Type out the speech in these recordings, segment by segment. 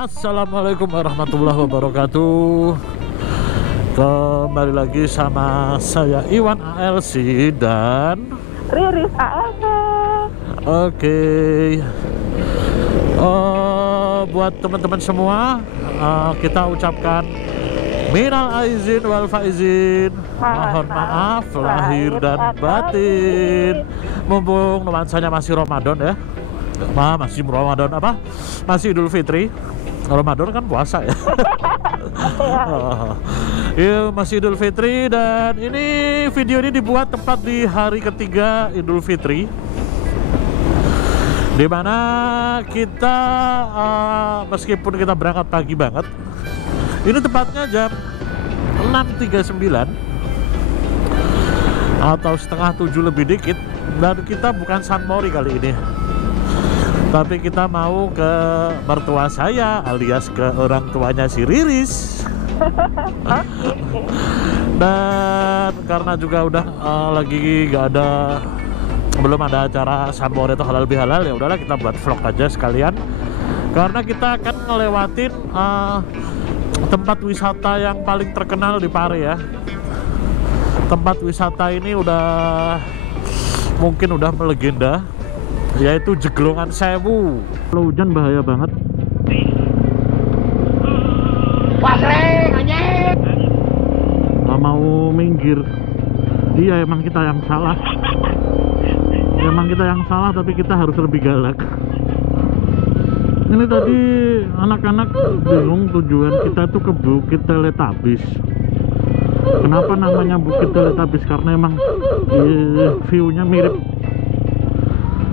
Assalamualaikum warahmatullahi wabarakatuh. Kembali lagi sama saya Iwan ALC dan Riris ALC. Oke. Buat teman-teman semua, kita ucapkan minal aizin wal faizin. Mohon maaf lahir dan batin. Mumpung nuansanya masih Ramadan ya. Masih Ramadan apa? Masih Idul Fitri. Ramadan kan puasa ya. Ya, masih Idul Fitri dan ini video ini dibuat tepat di hari ketiga Idul Fitri, dimana kita meskipun kita berangkat pagi banget, ini tepatnya jam 6.39 atau setengah 7 lebih dikit, dan kita bukan San Mori kali ini, tapi kita mau ke mertua saya alias ke orang tuanya si Riris. Dan karena juga udah lagi belum ada acara San Mori atau halal bihalal, ya udahlah kita buat vlog aja sekalian, karena kita akan ngelewatin tempat wisata yang paling terkenal di Pare ya. Tempat wisata ini mungkin udah melegenda, yaitu Jeglongan Sewu. Kalau hujan bahaya banget. Wasreng anjing. Nggak mau minggir. Iya, emang kita yang salah. Tapi kita harus lebih galak. Ini tadi anak-anak bingung tujuan kita tuh ke Bukit Teletubbies. Kenapa namanya Bukit Teletubbies? Karena emang view-nya mirip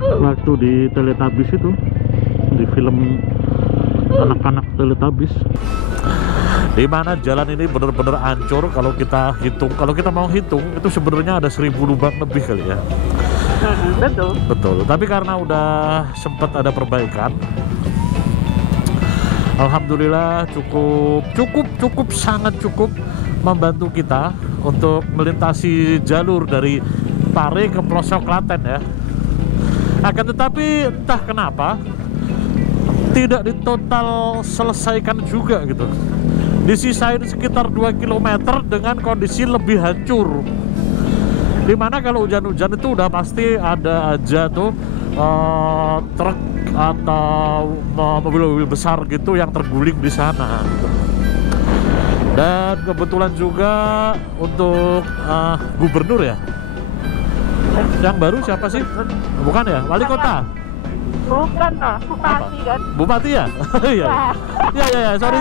waktu di Teletubbies itu, di film anak-anak Teletubbies, di mana jalan ini bener-bener hancur. Kalau kita mau hitung itu sebenarnya ada 1000 lubang lebih kali ya. Betul. Tapi karena udah sempat ada perbaikan, alhamdulillah cukup sangat cukup membantu kita untuk melintasi jalur dari Pare ke pelosok Klaten ya. Akan tetapi entah kenapa tidak ditotal selesaikan juga gitu. Disisain sekitar 2 km dengan kondisi lebih hancur, dimana kalau hujan-hujan itu udah pasti ada aja tuh truk atau mobil-mobil besar gitu yang terguling di sana. Dan kebetulan juga untuk gubernur ya, yang baru siapa sih? Bukan ya, wali kota? Bukan lah, bupati kan? Bupati ya? Iya. Ya, sorry.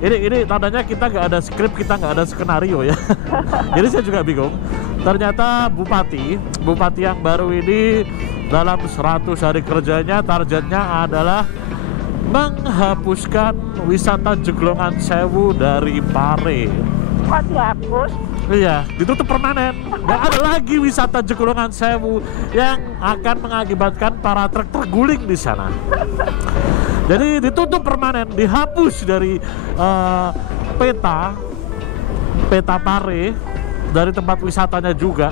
Ini tandanya kita nggak ada skrip, kita nggak ada skenario ya. Jadi saya juga bingung. Ternyata bupati yang baru ini dalam 100 hari kerjanya targetnya adalah menghapuskan wisata Jeglongan Sewu dari Pare. Kok dihapus? Iya, ditutup permanen. Nggak ada lagi wisata Jeglongan Sewu yang akan mengakibatkan para truk terguling di sana. Jadi ditutup permanen, dihapus dari peta Pare, dari tempat wisatanya juga.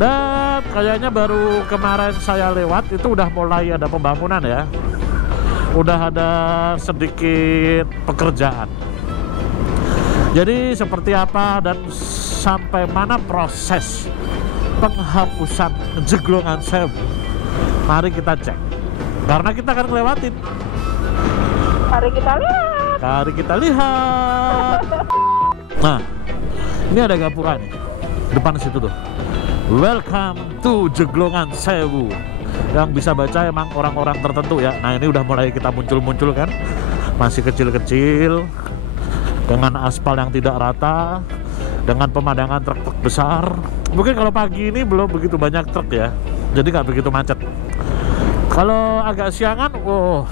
Dan kayaknya baru kemarin saya lewat itu udah mulai ada pembangunan ya. Udah ada sedikit pekerjaan. Jadi seperti apa dan sampai mana proses penghapusan Jeglongan Sewu, mari kita cek, karena kita akan ngelewatin. Mari kita lihat. Nah, ini ada gapura nih depan situ tuh, welcome to Jeglongan Sewu. Yang bisa baca emang orang-orang tertentu ya. Nah, ini udah mulai kita muncul kan, masih kecil-kecil, dengan aspal yang tidak rata, dengan pemandangan truk-truk besar. Mungkin kalau pagi ini belum begitu banyak truk ya, jadi nggak begitu macet. Kalau agak siangan,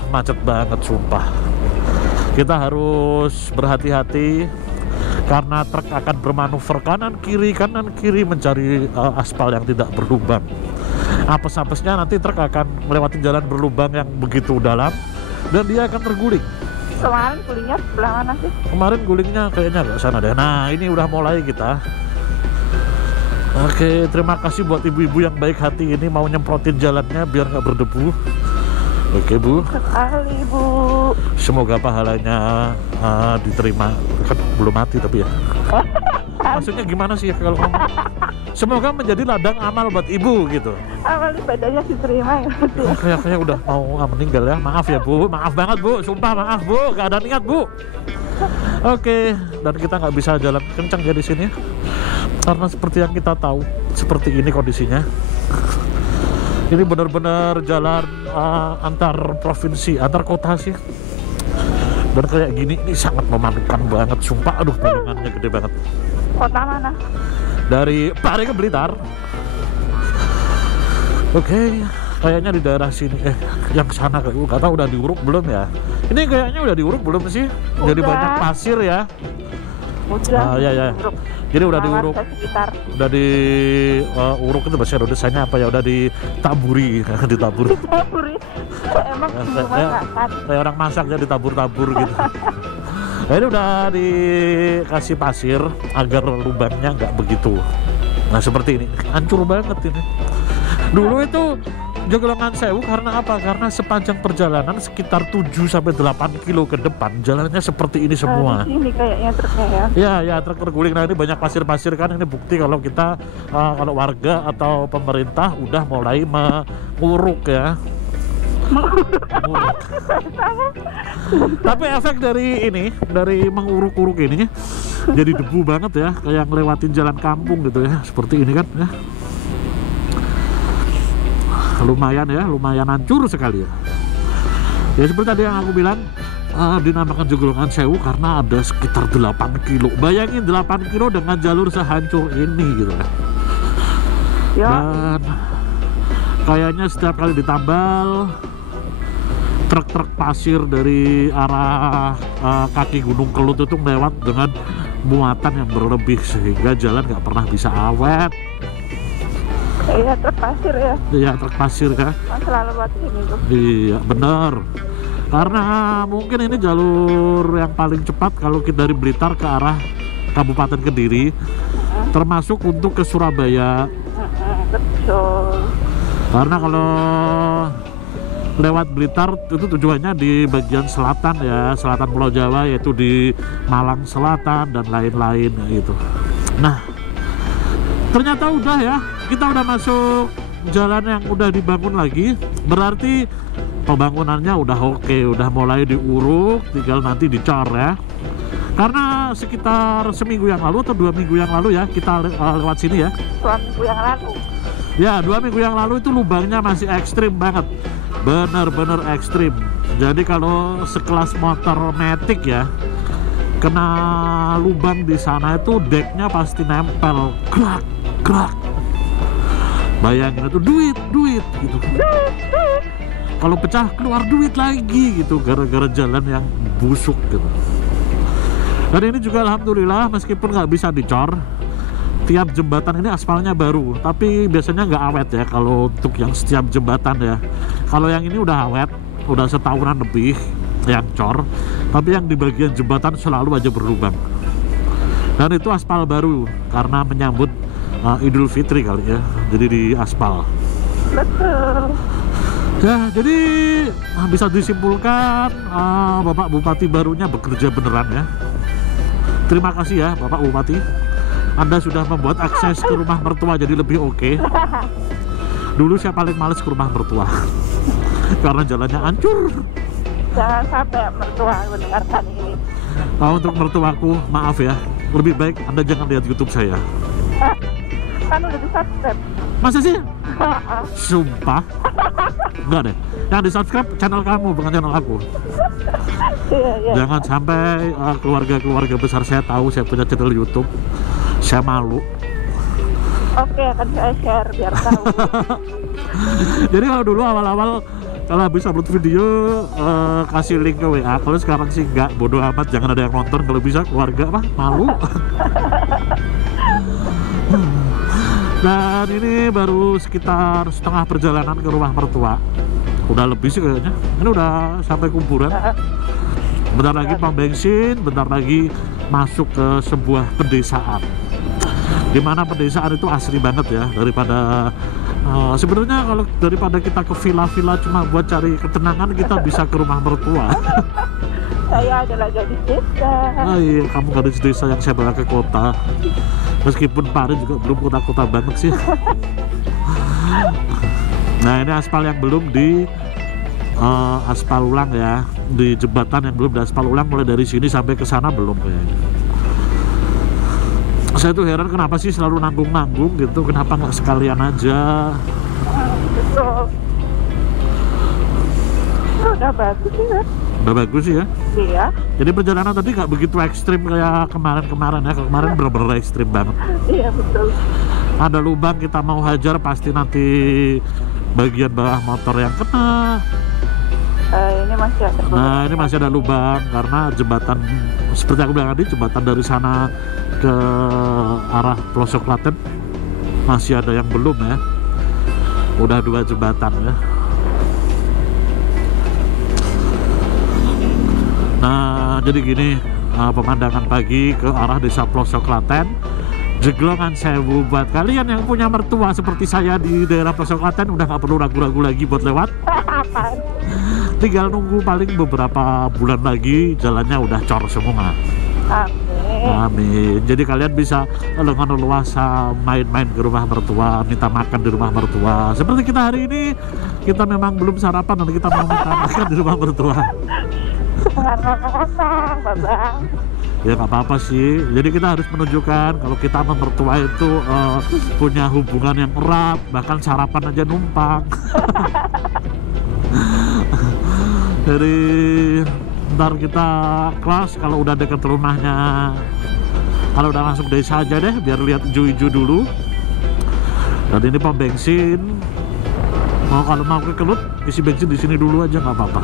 macet banget sumpah. Kita harus berhati-hati karena truk akan bermanuver kanan kiri mencari aspal yang tidak berlubang. Apes-apesnya nanti truk akan melewati jalan berlubang yang begitu dalam dan dia akan terguling. Kemarin gulingnya sebelah mana sih? Kemarin gulingnya kayaknya agak sana deh. Nah, ini udah mulai kita. Oke, terima kasih buat ibu-ibu yang baik hati ini mau nyemprotin jalannya biar nggak berdebu. Oke Bu, sekali Bu. semoga pahalanya diterima. Kan belum mati tapi ya. Maksudnya gimana sih ya kalau ngomong? Semoga menjadi ladang amal buat ibu gitu. Amal ibadahnya diterima ya. Kayaknya udah mau meninggal ya. Maaf ya Bu, maaf banget Bu, sumpah maaf Bu, gak ada niat Bu. Oke, dan kita nggak bisa jalan kencang ya di sini karena seperti yang kita tahu, seperti ini kondisinya. Ini benar-benar jalan antar provinsi, antar kota sih. Dan kayak gini ini sangat memalukan banget, sumpah. Aduh, bayangannya gede banget. Kota mana? Dari Pare ke Blitar. Oke, kayaknya di daerah sini. Yang sana nggak tahu udah diuruk belum ya? Ini kayaknya udah diuruk belum sih? Jadi Udah. banyak pasir ya. Udah. Ya. Jadi udah diuruk, Sekitar. udah diuruk itu bahasa Indonesianya apa ya? Udah ditaburi, ditabur. Taburi. Emang cuma makan. Kayak orang masak ya, ditabur-tabur gitu. Nah, ini udah dikasih pasir agar lubangnya nggak begitu. Nah seperti ini, hancur banget ini. Dulu itu Jeglongan Sewu karena apa? Karena sepanjang perjalanan sekitar 7-8 kilo ke depan jalannya seperti ini semua. Di sini kayaknya truknya ya. Ya truk terguling. Nah ini banyak pasir-pasir kan, ini bukti kalau kita kalau warga atau pemerintah udah mulai menguruk ya. Menguruk. Tapi efek dari ini, dari menguruk-uruk ini jadi debu banget ya, kayak ngelewatin jalan kampung gitu ya, seperti ini kan ya. Lumayan hancur sekali ya. Ya seperti tadi yang aku bilang, dinamakan Jeglongan Sewu karena ada sekitar 8 kilo. Bayangin 8 kilo dengan jalur sehancur ini gitu kan. Ya. Dan kayaknya setiap kali ditambal truk-truk pasir dari arah kaki Gunung Kelut itu lewat dengan muatan yang berlebih sehingga jalan nggak pernah bisa awet. Iya, truk pasir ya. Iya, truk pasir kan. Kan selalu buat ini tuh. Iya, bener. Karena mungkin ini jalur yang paling cepat kalau kita dari Blitar ke arah Kabupaten Kediri, termasuk untuk ke Surabaya. Betul. Karena kalau lewat Blitar itu tujuannya di bagian selatan ya, selatan Pulau Jawa, yaitu di Malang Selatan dan lain-lain gitu. Nah, ternyata udah ya, kita udah masuk jalan yang udah dibangun lagi. Berarti pembangunannya udah oke, udah mulai diuruk, tinggal nanti dicor ya. Karena sekitar seminggu yang lalu atau 2 minggu yang lalu ya kita lewat sini ya. 2 minggu yang lalu. Ya 2 minggu yang lalu itu lubangnya masih ekstrim banget, bener-bener ekstrim. Jadi kalau sekelas motor matic ya, kena lubang di sana itu deknya pasti nempel, grak. Bayangin itu duit gitu. Kalau pecah keluar duit lagi gitu, gara-gara jalan yang busuk gitu. Dan ini juga alhamdulillah meskipun nggak bisa dicor, tiap jembatan ini aspalnya baru, tapi biasanya nggak awet ya kalau untuk yang setiap jembatan ya. Kalau yang ini udah awet, udah setahunan lebih yang cor, tapi yang di bagian jembatan selalu aja berlubang. Dan itu aspal baru karena menyambut Idul Fitri kali ya, jadi di aspal. Betul. Ya, jadi bisa disimpulkan Bapak Bupati barunya bekerja beneran ya. Terima kasih ya Bapak Bupati, Anda sudah membuat akses ke rumah mertua jadi lebih oke. Dulu saya paling males ke rumah mertua karena jalannya hancur. Jangan sampai mertua mendengarkan ini. Untuk mertuaku, maaf ya, lebih baik Anda jangan lihat YouTube saya. Kan udah di-subscribe. Masa sih? Sumpah. Enggak deh, yang di subscribe channel kamu bukan channel aku. Iya. Jangan sampai keluarga-keluarga besar saya tahu saya punya channel YouTube. Saya malu. Oke, akan saya share biar tahu. Jadi kalau dulu awal-awal kalau habis upload video kasih link ke WA. Kalau sekarang sih enggak, bodoh amat, jangan ada yang nonton. Kalau bisa keluarga mah malu. Dan ini baru sekitar setengah perjalanan ke rumah mertua. Udah lebih sih kayaknya. Ini udah sampai kuburan. Bentar lagi pom bensin, bentar lagi masuk ke sebuah pedesaan. Dimana pedesaan itu asri banget ya, daripada Sebenarnya kalau daripada kita ke villa-villa cuma buat cari ketenangan, kita bisa ke rumah mertua. Saya adalah gadis desa. Iya, kamu gadis desa yang saya bawa ke kota. Meskipun Paris juga belum kota-kota banget sih. Nah, ini aspal yang belum di aspal ulang ya, di jembatan yang belum di aspal ulang, mulai dari sini sampai ke sana belum kayaknya. Saya tuh heran kenapa sih selalu nanggung-nanggung gitu, kenapa nggak sekalian aja. Betul. Udah bagus sih kan? Udah bagus sih ya. Iya. Jadi perjalanan tadi nggak begitu ekstrim kayak kemarin-kemarin ya. Kemarin bener-bener ekstrim banget. Iya betul. Ada lubang kita mau hajar, pasti nanti bagian bawah motor yang kena. Ini masih ada. Nah, ini masih ada lubang karena jembatan, seperti aku bilang tadi, jembatan dari sana ke arah pelosok Klaten masih ada yang belum ya. Udah 2 jembatan ya. Nah, jadi gini, pemandangan pagi ke arah desa pelosok Klaten, Jeglongan Sewu. Buat kalian yang punya mertua seperti saya di daerah pelosok Klaten, udah nggak perlu ragu-ragu lagi buat lewat. Tinggal nunggu paling beberapa bulan lagi, jalannya udah cor semua. Amin. Amin. Jadi kalian bisa dengan leluasa main-main ke rumah mertua, minta makan di rumah mertua. Seperti kita hari ini, kita memang belum sarapan dan kita mau minta makan di rumah mertua. Ngomong-ngomong, Babang. Ya nggak apa-apa sih. Jadi kita harus menunjukkan kalau kita sama mertua itu punya hubungan yang erat, bahkan sarapan aja numpang. Jadi ntar kita kelas kalau udah deket rumahnya, kalau udah masuk desa aja deh, biar lihat hijau-hijau dulu. Dan ini pom bensin. Kalau mau ke Kelut, isi bensin di sini dulu aja nggak apa-apa.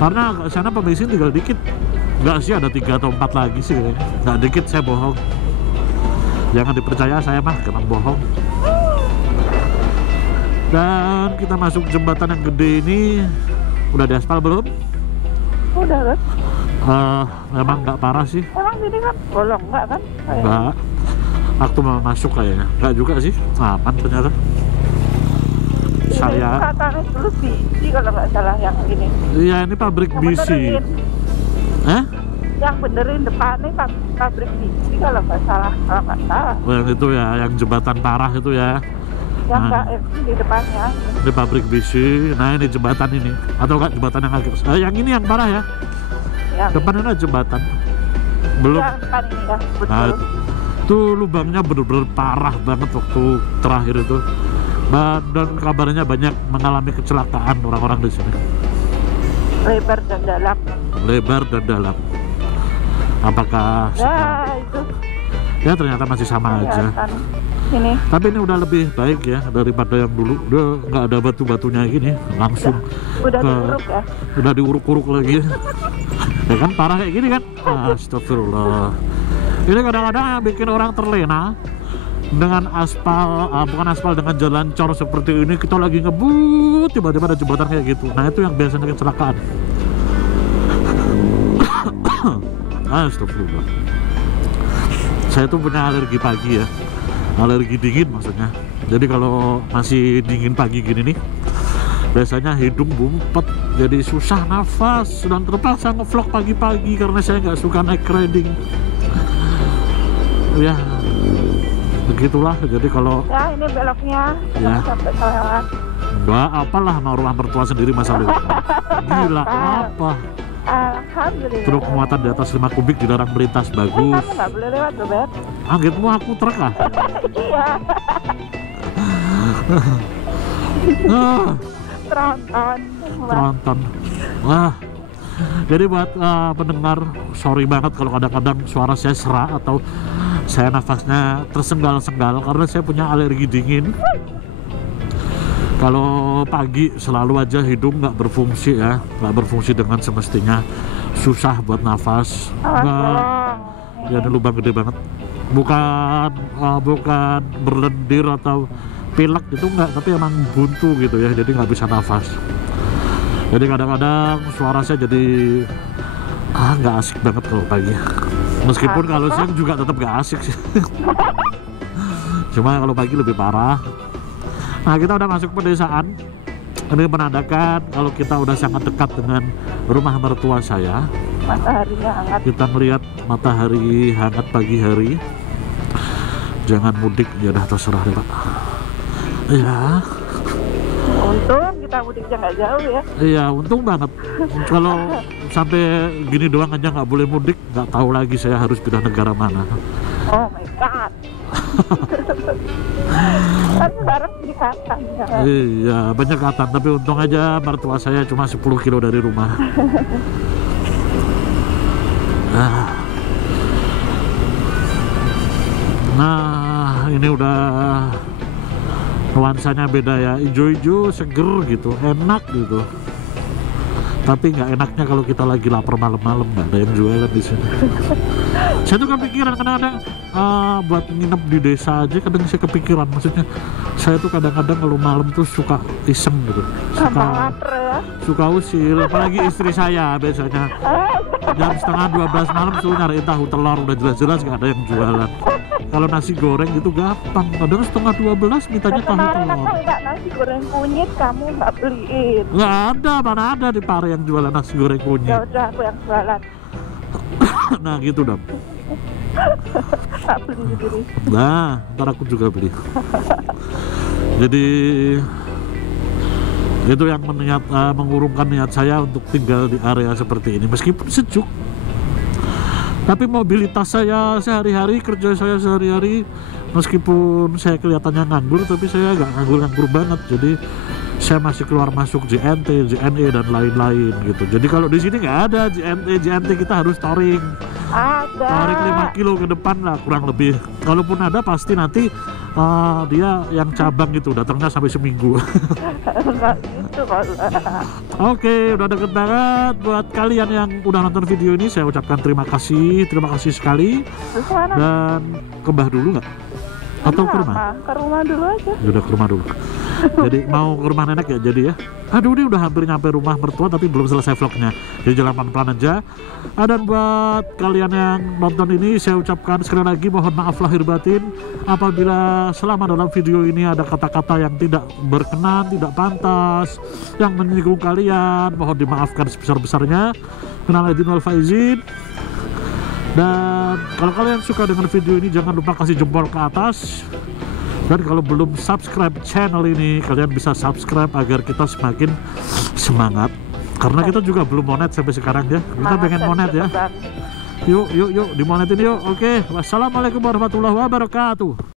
Karena ke sana pom bensin tinggal dikit. Nggak sih, ada 3 atau 4 lagi sih kayaknya. Nggak dikit, saya bohong. Jangan dipercaya saya mah, kena bohong. Dan kita masuk jembatan yang gede ini. Udah di aspal belum? Udah kan? Memang nggak parah sih. Emang ini kan bolong nggak kan? Nggak. Waktu mau masuk kayaknya. Nggak juga sih. Aman ternyata. Saya. Katanya dulu biji kalau nggak salah yang ini. Iya, ini pabrik Yang bisi. benerin. Yang benerin depannya pabrik biji kalau nggak salah. Kalau nggak salah. Oh, yang itu ya, yang jembatan parah itu ya. Yang Nah. nggak di depannya. Ini pabrik bisi. Nah, ini jembatan ini. Atau enggak jembatan yang agak yang ini yang parah ya. Yang Depan ada jembatan. Belum. yang depan ini ya, betul. Nah, itu lubangnya bener-bener parah banget waktu terakhir itu. Dan kabarnya banyak mengalami kecelakaan orang-orang di sini. Lebar dan dalam. Lebar dan dalam. Apakah Ya itu. ya ternyata masih sama aja. Kelihatan. Ini Tapi ini udah lebih baik ya daripada yang dulu. Udah nggak ada batu-batunya gini, langsung udah ke- diuruk ya. udah diuruk-uruk lagi. Ya kan parah kayak gini kan. Astagfirullah. Ini kadang-kadang bikin orang terlena dengan aspal, bukan aspal, dengan jalan cor seperti ini. Kita lagi ngebut, tiba-tiba ada jembatan kayak gitu. Nah, itu yang biasanya kecelakaan. Astagfirullah. Saya tuh punya alergi pagi ya, alergi dingin maksudnya. Jadi kalau masih dingin pagi gini nih, biasanya hidung bumpet, jadi susah nafas, dan terpaksa ngevlog pagi-pagi karena saya nggak suka naik riding. Ya, begitulah. Jadi kalau Ya ini beloknya. Ya. Sampai kelewat. enggak, apalah, mau rumah mertua sendiri masa lu. Gila, apa? Alhamdulillah. Truk muatan di atas 5 kubik dilarang melintas, bagus. Kamu nggak boleh lewat loh, Beb. Anggitmu aku truk ah. Iya. Ah, Tronton. Tronton. Wah. Jadi buat pendengar, sorry banget kalau kadang-kadang suara saya serak atau saya nafasnya tersenggal-senggal karena saya punya alergi dingin. Kalau pagi selalu aja hidung nggak berfungsi ya, nggak berfungsi dengan semestinya, susah buat nafas. Nggak, ya ini lubang gede banget. Bukan berlendir atau pilek itu enggak, tapi emang buntu gitu ya, jadi nggak bisa nafas. Jadi kadang-kadang suara saya jadi nggak asik banget kalau pagi. Meskipun kalau siang juga tetap nggak asik sih. Cuma kalau pagi lebih parah. Nah, kita udah masuk pedesaan. Ini menandakan kalau kita udah sangat dekat dengan rumah mertua saya. Mataharinya hangat. Kita melihat matahari hangat pagi hari. Jangan mudik, ya udah terserah deh Pak. Ya. Untung kita mudiknya nggak jauh ya. Iya, untung banget. Kalau sampai gini doang aja nggak boleh mudik, nggak tahu lagi saya harus pindah negara mana. Oh my god. Kan sekarang penyekatan ya. Iya, penyekatan, tapi untung aja mertua saya cuma 10 kilo dari rumah. Nah, ini udah nuansanya beda ya, hijau-hijau, seger gitu, enak gitu. Tapi nggak enaknya kalau kita lagi lapar malam-malam, nggak ada yang jualan di sini. Saya tuh kepikiran kadang-kadang buat nginep di desa aja, kadang saya kepikiran, maksudnya saya tuh kadang-kadang kalau malam tuh suka iseng gitu, suka usil, apalagi istri saya biasanya jam setengah 12 malam suruh nyariin tahu telur, udah jelas-jelas nggak ada yang jualan. Kalau nasi goreng gitu gampang, kadang setengah 12 mintanya tahu telur. Enggak, nasi goreng kunyit kamu nggak beliin. Nggak ada, mana ada di Pare yang jualan nasi goreng kunyit. Ya udah, aku yang jualan. Nah gitu dong. Tak beli sendiri. Nah, ntar aku juga beli. Jadi itu yang mengurungkan niat saya untuk tinggal di area seperti ini, meskipun sejuk. Tapi mobilitas saya sehari-hari, kerja saya sehari-hari, meskipun saya kelihatannya nganggur, tapi saya nggak nganggur-nganggur banget. Jadi saya masih keluar masuk JNT, JNE dan lain-lain gitu. Jadi kalau di sini nggak ada JNT kita harus touring. Ada. Touring 5 kilo ke depan lah kurang lebih. Kalaupun ada pasti nanti dia yang cabang gitu datangnya sampai seminggu. Enggak gitu kalau. Oke, udah deket banget. Buat kalian yang udah nonton video ini, saya ucapkan terima kasih sekali. Terus mana? Dan ke Mbah dulu nggak? Atau ke rumah? Ke rumah dulu aja. Udah ke rumah dulu. Jadi mau ke rumah nenek ya jadi ya. Aduh, ini udah hampir nyampe rumah mertua tapi belum selesai vlognya. Jadi jalan pelan-pelan aja. Dan buat kalian yang nonton ini, saya ucapkan sekali lagi mohon maaf lahir batin apabila selama dalam video ini ada kata-kata yang tidak berkenan, tidak pantas, yang menyinggung kalian, mohon dimaafkan sebesar-besarnya. Minal aidin wal faizin. Dan kalau kalian suka dengan video ini, jangan lupa kasih jempol ke atas. Dan kalau belum subscribe channel ini, kalian bisa subscribe agar kita semakin semangat. Karena kita juga belum monet sampai sekarang ya. Kita pengen monet ya. Yuk, dimonetin yuk. Oke, wassalamualaikum warahmatullahi wabarakatuh.